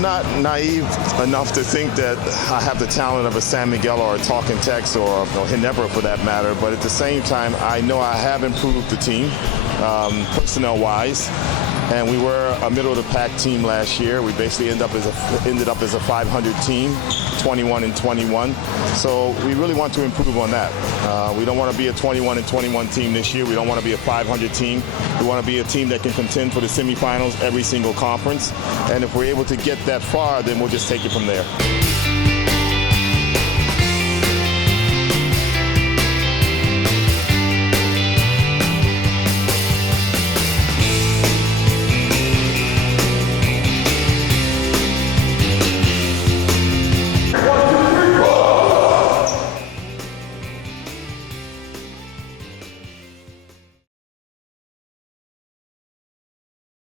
I'm not naive enough to think that I have the talent of a San Miguel or a Talking Tex or Ginebra for that matter, but at the same time, I know I have improved the team, personnel-wise. And we were a middle-of-the-pack team last year. We basically ended up as a 500 team, 21-21. So we really want to improve on that. We don't want to be a 21-21 team this year. We don't want to be a 500 team. We want to be a team that can contend for the semifinals every single conference. And if we're able to get that far, then we'll just take it from there.